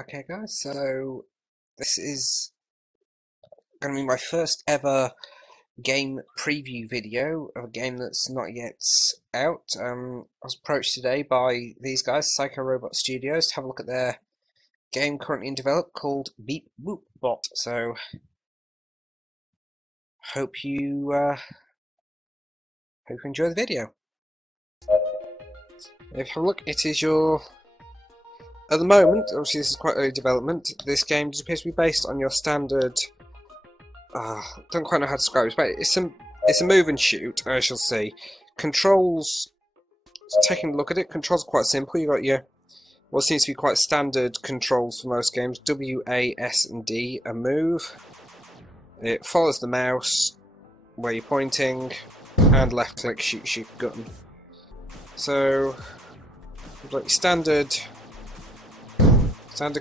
Okay guys, so this is going to be my first ever game preview video of a game that's not yet out. I was approached today by these guys, Psycho Robot Studios, to have a look at their game currently in development called Beep Boop Bot. So, hope you enjoy the video. If you have a look, it is your... At the moment, obviously this is quite early development, this game just appears to be based on your standard... don't quite know how to describe it, but it's a move and shoot, I shall say. Controls, taking a look at it, controls are quite simple. You've got your, what seems to be quite standard controls for most games. W, A, S and D, a move. It follows the mouse, where you're pointing, and left click shoots your gun. So, like standard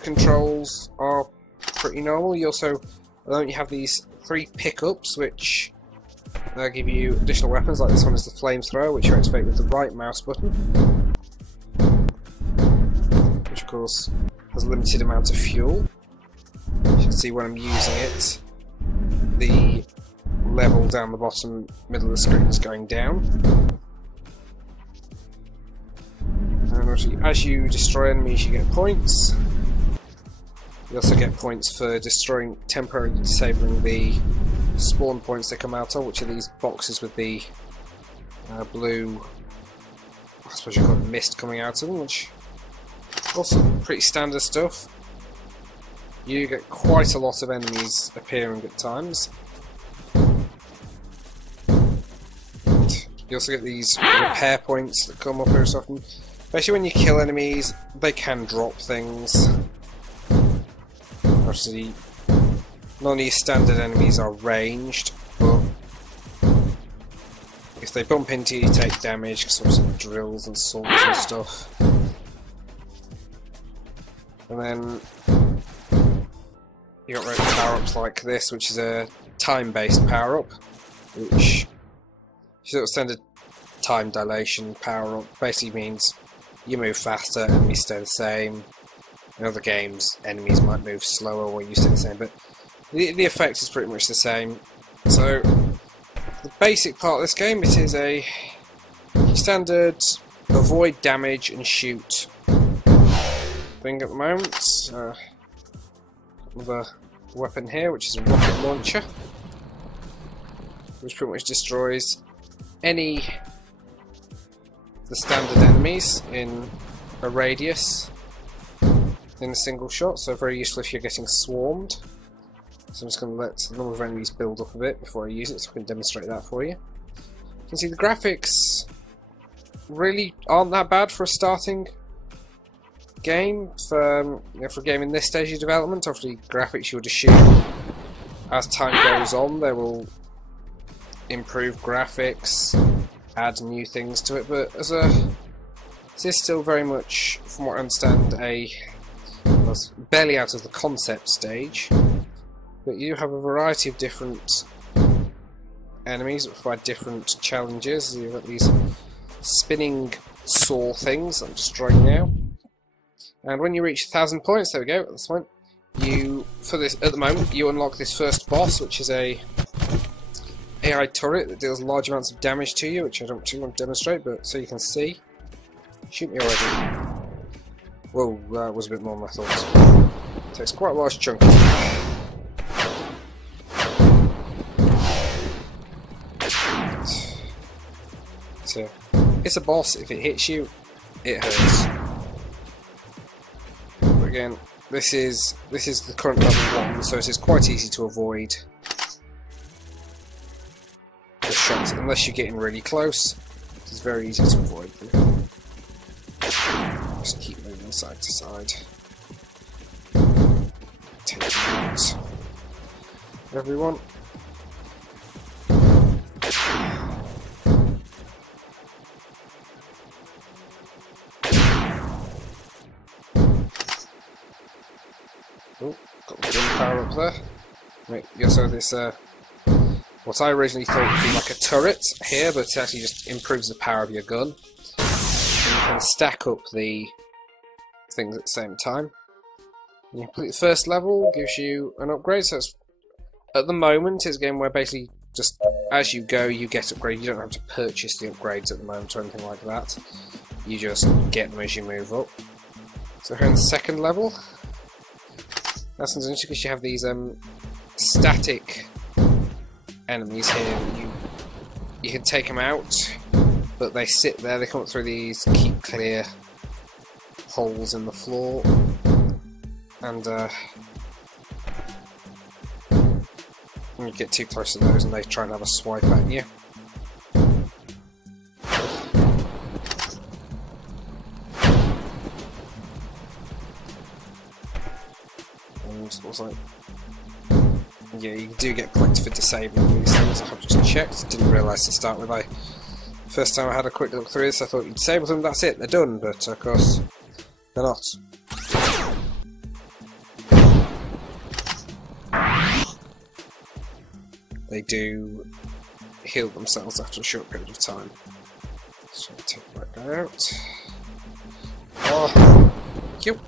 controls are pretty normal. You also, you have these 3 pickups which give you additional weapons, like this one is the flamethrower, which you activate with the right mouse button, which of course has a limited amount of fuel. You can see when I'm using it, the level down the bottom middle of the screen is going down. And as you destroy enemies you get points. You also get points for destroying, temporarily disabling the spawn points they come out of, which are these boxes with the blue, I suppose you call it mist coming out of them, which also pretty standard stuff. You get quite a lot of enemies appearing at times. You also get these repair points that come up every so often. Especially when you kill enemies, they can drop things. Obviously, none of your standard enemies are ranged, but if they bump into you, you take damage because of drills and swords and stuff. And then you got rid of power-ups like this, which is a time-based power-up, which sort of standard time dilation power-up basically means you move faster, enemies stay the same. In other games, enemies might move slower or you stay the same, but the effect is pretty much the same. So, the basic part of this game, it is a standard avoid damage and shoot thing at the moment. Another weapon here, which is a rocket launcher, which pretty much destroys any the standard enemies in a radius in a single shot, so very useful if you're getting swarmed. So I'm just going to let the number of enemies build up a bit before I use it, so I can demonstrate that for you. You can see the graphics really aren't that bad for a starting game, for a game in this stage of development. Obviously graphics you would assume as time goes on they will improve graphics, add new things to it, but this is still very much, from what I understand, barely out of the concept stage, but you have a variety of different enemies that provide different challenges. You've got these spinning saw things I'm destroying now, and when you reach 1,000 points, there we go, at this point, at the moment, you unlock this first boss, which is a AI turret that deals large amounts of damage to you, which I don't actually want to demonstrate, but so you can see. Shoot me already. Whoa, that was a bit more than I thought. It takes quite a large chunk. So, it's a boss. If it hits you, it hurts. But again, this is the current level 1, so it is quite easy to avoid the shots unless you're getting really close. It is very easy to avoid them. Just keep moving side to side. Take it out. Everyone. Oh, got the gun power up there. Right, you also have this what I originally thought would be like a turret here, but it actually just improves the power of your gun. And you can stack up the things at the same time. You complete the first level, gives you an upgrade. So it's, at the moment, it's a game where basically just as you go, you get upgrades. You don't have to purchase the upgrades at the moment or anything like that. You just get them as you move up. So here in the second level, that's interesting because you have these static enemies here. You can take them out, but they sit there. They come up through these keep clear holes in the floor, and when you get too close to those, and they try and have a swipe at you. Was like, yeah, you do get points for disabling these things. I've just checked, didn't realise to start with. First time I had a quick look through this, I thought you disable them, that's it, they're done, but of course they're not. They do heal themselves after a short period of time. So I'll take that guy out. Oh, cute.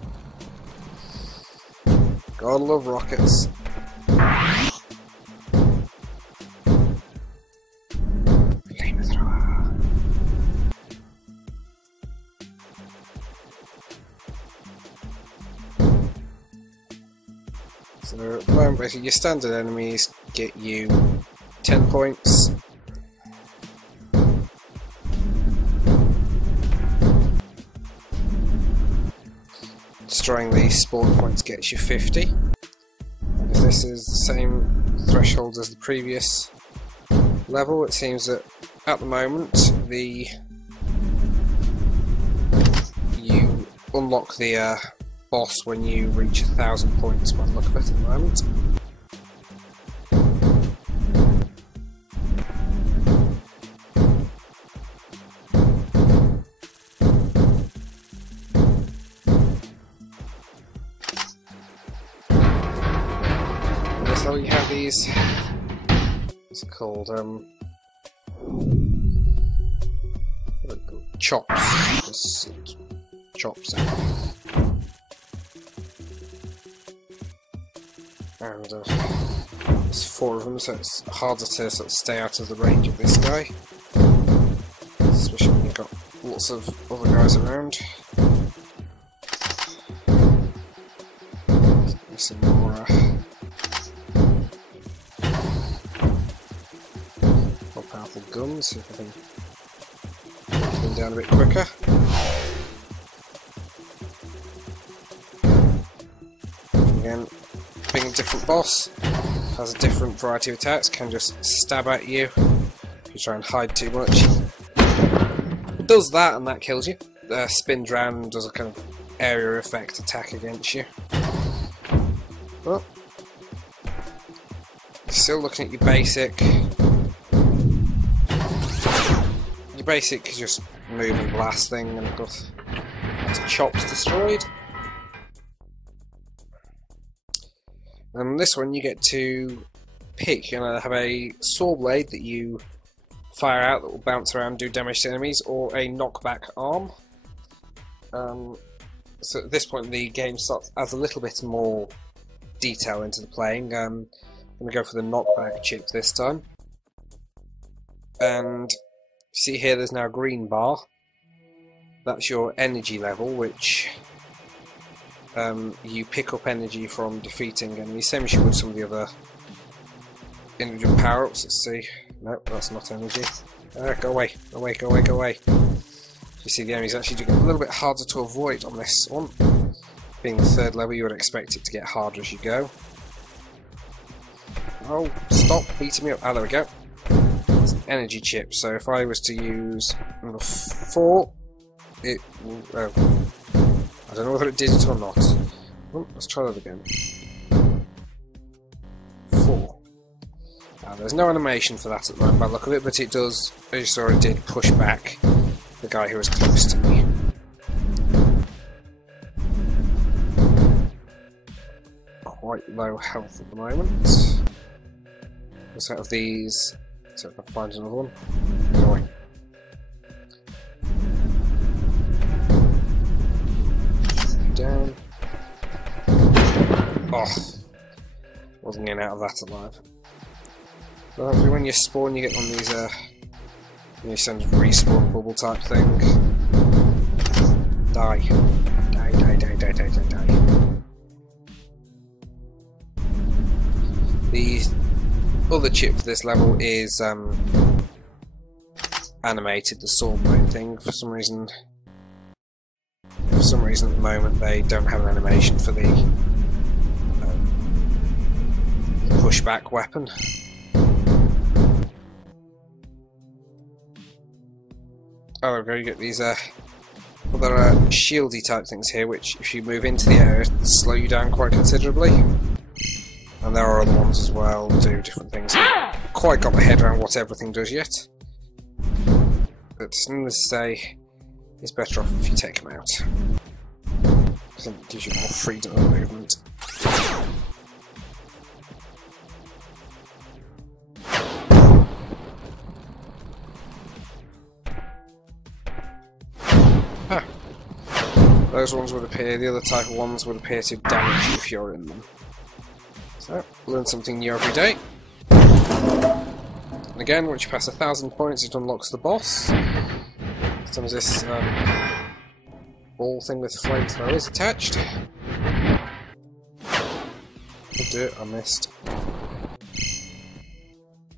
Gotta love rockets. Flamethrower. So at the moment, basically, your standard enemies get you 10 points. Destroying these spawn points gets you 50. If this is the same threshold as the previous level, it seems that at the moment you unlock the boss when you reach 1,000 points by the look of it at the moment. So you have these, what's it called, chops, chops, and there's 4 of them, so it's harder to sort of stay out of the range of this guy, especially when you've got lots of other guys around. Some more powerful guns, see if I can get them down a bit quicker. Again, being a different boss, has a different variety of attacks, can just stab at you if you try and hide too much. It does that and that kills you. Spins round and does a kind of area effect attack against you. But still looking at your basic. Your basic is just move and blast thing, and of course chops destroyed. And this one you get to pick. You're going to have a saw blade that you fire out that will bounce around and do damage to enemies, or a knockback arm. So at this point the game starts as a little bit more detail into the playing. I'm going to go for the knockback chip this time. And see here, there's now a green bar. That's your energy level, which you pick up energy from defeating enemies, same as you would some of the other individual power-ups. Let's see. Nope, that's not energy. Go away, go away, go away, go away. You see, the enemies actually do get a little bit harder to avoid on this one. Being the 3rd level, you would expect it to get harder as you go. Oh, stop beating me up. Ah, there we go. It's an energy chip, so if I was to use number 4, it will... Oh. I don't know whether it did it or not. Oh, let's try that again. 4. Now, there's no animation for that at the moment by the look of it, but it does, as you saw, it did push back the guy who was close to me. Quite low health at the moment. Let's out of these. So if I can find another one. Anyway. Down. Oh, wasn't getting out of that alive. So hopefully when you spawn you get on these you send a respawn bubble type thing. Die. Die, die, die, die, die, die, die. The other chip for this level is animated, the swordblade thing. For some reason at the moment they don't have an animation for the pushback weapon. Oh, there we go, you get these other shieldy type things here, which if you move into the area slow you down quite considerably. And there are other ones as well, do different things. Haven't quite got my head around what everything does yet. But needless to say, it's better off if you take them out. I think it gives you more freedom of movement. Ah. Those ones would appear, the other type of ones would appear to damage you if you're in them. So, learn something new every day. And again, once you pass 1,000 points, it unlocks the boss. Sometimes this ball thing with flamethrowers attached. Oh dear, I missed.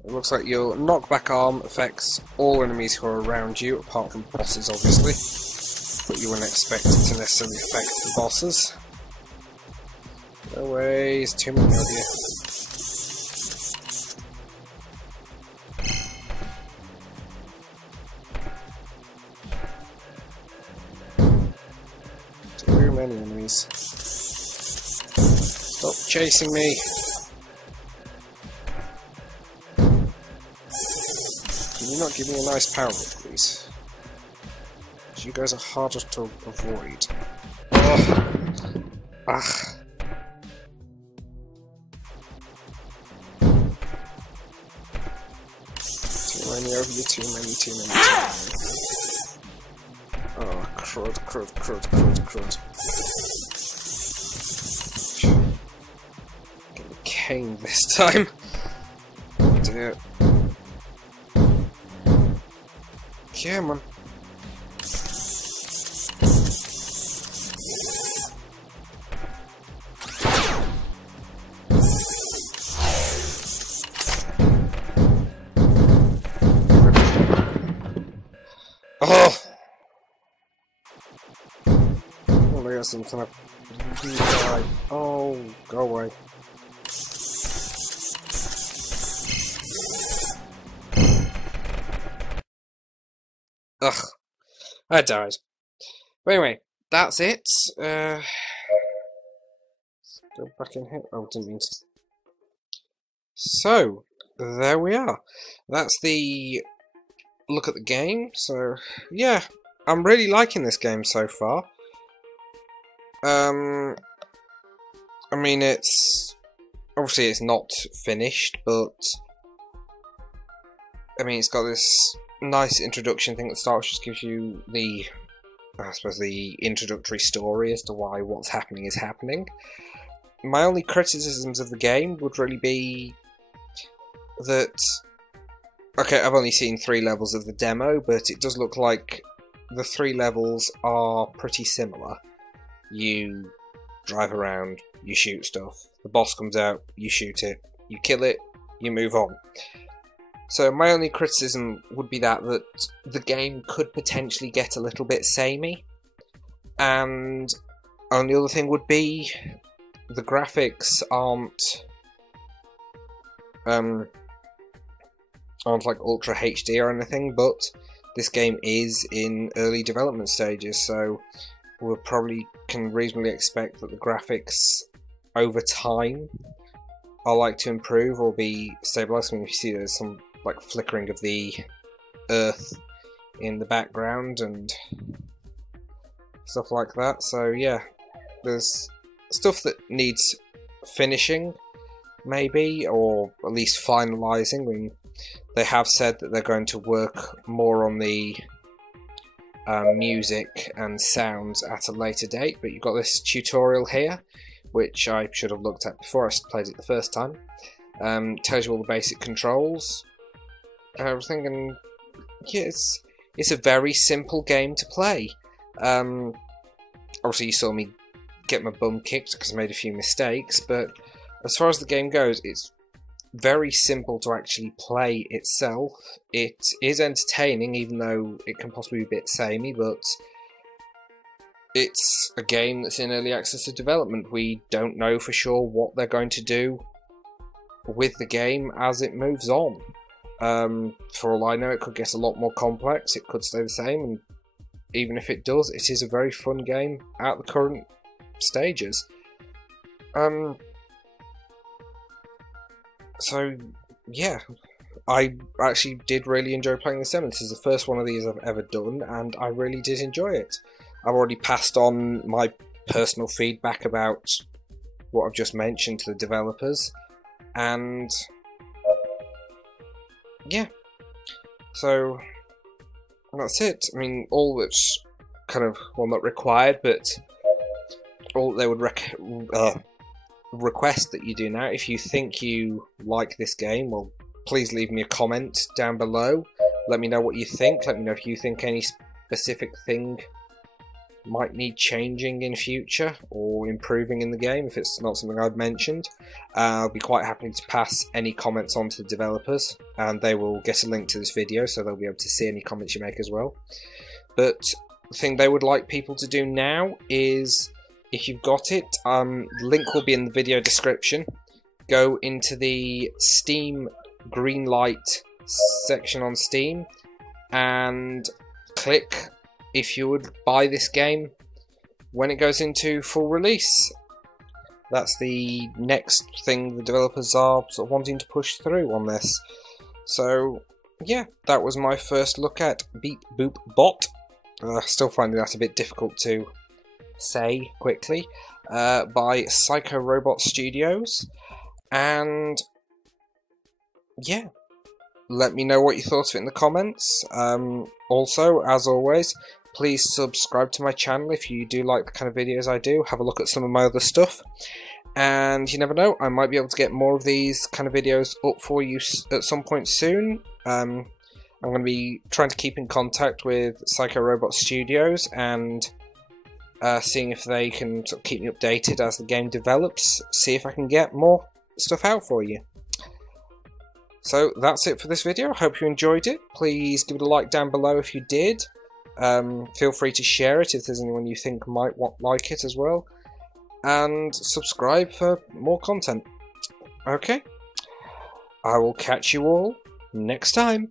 It looks like your knockback arm affects all enemies who are around you, apart from bosses, obviously. But you wouldn't expect it to necessarily affect the bosses. No ways, too many of you. Too many enemies. Stop chasing me! Can you not give me a nice power up, please? You guys are harder to avoid. Ugh. Ugh. Too many over you, too many. Oh, crud. Get the cane this time. Oh dear. Come on. Oh! Oh, I got some kind of... Oh, go away. Ugh. I died. But anyway, that's it. Go back in here. Oh, didn't mean to. So, there we are. That's the look at the game. So, yeah, I'm really liking this game so far. I mean, obviously it's not finished, but I mean, it's got this nice introduction thing at the start, which just gives you the, I suppose, the introductory story as to why what's happening is happening. My only criticisms of the game would really be that, okay, I've only seen 3 levels of the demo, but it does look like the 3 levels are pretty similar. You drive around, you shoot stuff, the boss comes out, you shoot it, you kill it, you move on. So my only criticism would be that the game could potentially get a little bit samey, and only other thing would be the graphics aren't like Ultra HD or anything, but this game is in early development stages, so we probably can reasonably expect that the graphics over time are like to improve or be stabilised. I mean, if you see there's some like flickering of the earth in the background and stuff like that, so yeah, there's stuff that needs finishing maybe, or at least finalising. I mean, they have said that they're going to work more on the music and sounds at a later date, but you've got this tutorial here which I should have looked at before I played it the first time. Tells you all the basic controls and everything, and yeah, it's a very simple game to play. Obviously, you saw me get my bum kicked because I made a few mistakes, but as far as the game goes, it's very simple to actually play itself. It is entertaining, even though it can possibly be a bit samey, but it's a game that's in early access to development. We don't know for sure what they're going to do with the game as it moves on. For all I know, it could get a lot more complex, it could stay the same, and even if it does, it is a very fun game at the current stages. So, yeah, I actually did really enjoy playing this demo. This is the first one of these I've ever done, and I really did enjoy it. I've already passed on my personal feedback about what I've just mentioned to the developers, and yeah, so that's it. I mean, all that's kind of, well, not required, but all they would request that you do now, if you think you like this game, well, please leave me a comment down below. Let me know what you think. Let me know if you think any specific thing might need changing in future or improving in the game, if it's not something I've mentioned. I'll be quite happy to pass any comments on to the developers, and they will get a link to this video, so they'll be able to see any comments you make as well. But the thing they would like people to do now is, if you've got it, the link will be in the video description. Go into the Steam Greenlight section on Steam and click if you would buy this game when it goes into full release. That's the next thing the developers are sort of wanting to push through on this. So yeah, that was my first look at Beep Boop Bot. Still finding that a bit difficult to say quickly, by Psycho Robot Studios. And yeah, let me know what you thought of it in the comments. Also, as always, please subscribe to my channel if you do like the kind of videos I do. Have a look at some of my other stuff, and you never know, I might be able to get more of these kind of videos up for you at some point soon. I'm going to be trying to keep in contact with Psycho Robot Studios and seeing if they can sort of keep me updated as the game develops, see if I can get more stuff out for you. So that's it for this video. I hope you enjoyed it. Please give it a like down below if you did. Feel free to share it if there's anyone you think might like it as well. And subscribe for more content. Okay? I will catch you all next time.